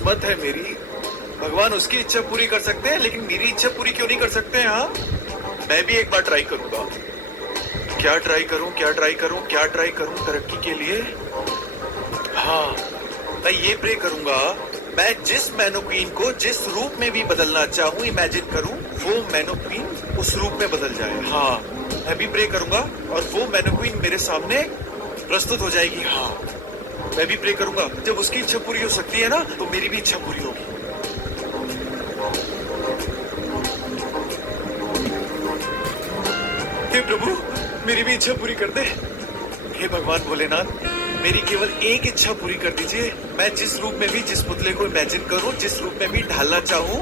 किस्मत है मेरी, भगवान उसकी इच्छा पूरी कर सकते हैं लेकिन मेरी इच्छा पूरी क्यों नहीं कर सकते हैं? हाँ, मैं भी एक बार ट्राई करूंगा। क्या ट्राई करूं, क्या ट्राई करूं, क्या ट्राई करूं तरक्की के लिए? हाँ, मैं ये प्रे करूंगा, मैं जिस मैनोक्वीन को जिस रूप में भी बदलना चाहूं इमेजिन करूं, वो मैनोक्वीन उस रूप में बदल जाए। हाँ, मैं भी प्रे करूंगा और वो मैनोक्वीन मेरे सामने प्रस्तुत हो जाएगी। हाँ, मैं भी प्रे करूंगा, जब उसकी इच्छा पूरी हो सकती है ना, तो मेरी भी इच्छा पूरी होगी। हे प्रभु, मेरी भी इच्छा पूरी कर दे। हे भगवान भोलेनाथ, मेरी केवल एक इच्छा पूरी कर दीजिए। मैं जिस रूप में भी जिस पुतले को इमेजिन करूं, जिस रूप में भी ढालना चाहूं,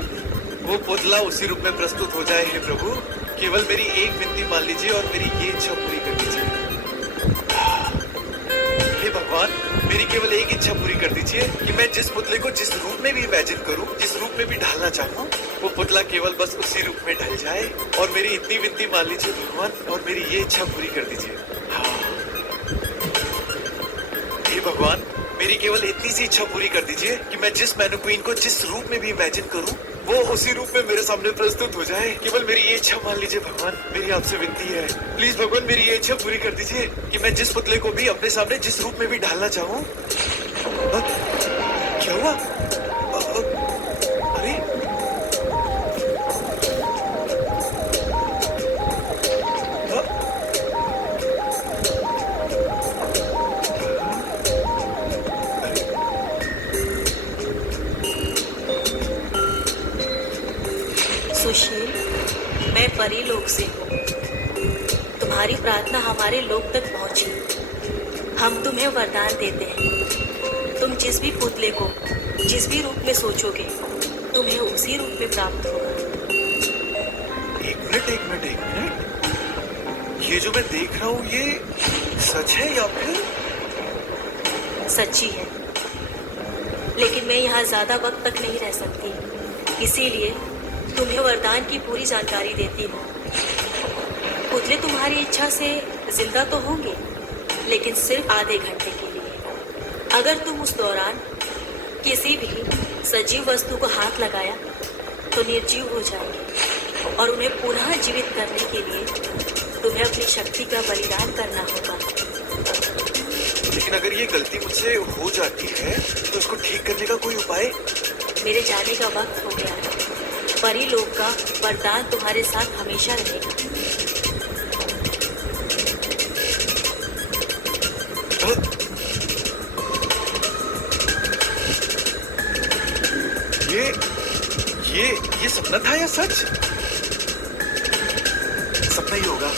वो पुतला उसी रूप में प्रस्तुत हो जाए। हे प्रभु, केवल मेरी एक विनती मान लीजिए और मेरी ये इच्छा पूरी कर दीजिए। हे भगवान, मेरी केवल एक इच्छा पूरी कर दीजिए कि मैं जिस पुतले को जिस रूप में भी इमेजिन करूं, जिस रूप में भी ढालना चाहूं, वो पुतला केवल बस उसी रूप में ढल जाए। और मेरी इतनी विनती मान लीजिए भगवान, और मेरी ये इच्छा पूरी कर दीजिए। हाँ, हे भगवान, मेरी केवल इतनी सी इच्छा पूरी कर दीजिए कि मैं जिस मैनोक्वीन को जिस रूप में भी इमेजिन करूं, वो उसी रूप में मेरे सामने प्रस्तुत हो जाए। केवल मेरी ये इच्छा मान लीजिए भगवान, मेरी आपसे विनती है। प्लीज भगवान, मेरी ये इच्छा पूरी कर दीजिए कि मैं जिस पुतले को भी अपने सामने जिस रूप में भी ढालना चाहूं। क्या हुआ? अरे, सुशील, मैं परी लोक से हूँ। तुम्हारी प्रार्थना हमारे लोक तक पहुँची। हम तुम्हें वरदान देते हैं, तुम जिस भी पुतले को जिस भी रूप में सोचोगे, तुम्हें उसी रूप में प्राप्त होगा। एक मिनट, एक मिनट, एक मिनट, ये जो मैं देख रहा हूँ, ये सच है या फिर? सच्ची है, लेकिन मैं यहाँ ज्यादा वक्त तक नहीं रह सकती, इसीलिए तुम्हें वरदान की पूरी जानकारी देती हूँ। पुतले तुम्हारी इच्छा से जिंदा तो होंगे, लेकिन सिर्फ आधे घंटे के लिए। अगर तुम उस दौरान किसी भी सजीव वस्तु को हाथ लगाया तो निर्जीव हो जाएंगे, और उन्हें पुनः जीवित करने के लिए तुम्हें अपनी शक्ति का बलिदान करना होगा। लेकिन अगर ये गलती मुझसे हो जाती है तो इसको ठीक करने का कोई उपाय? मेरे जाने का वक्त हो गया है। परी लोक का वरदान तुम्हारे साथ हमेशा रहेगा। ये सपना था या सच? सपना ही होगा।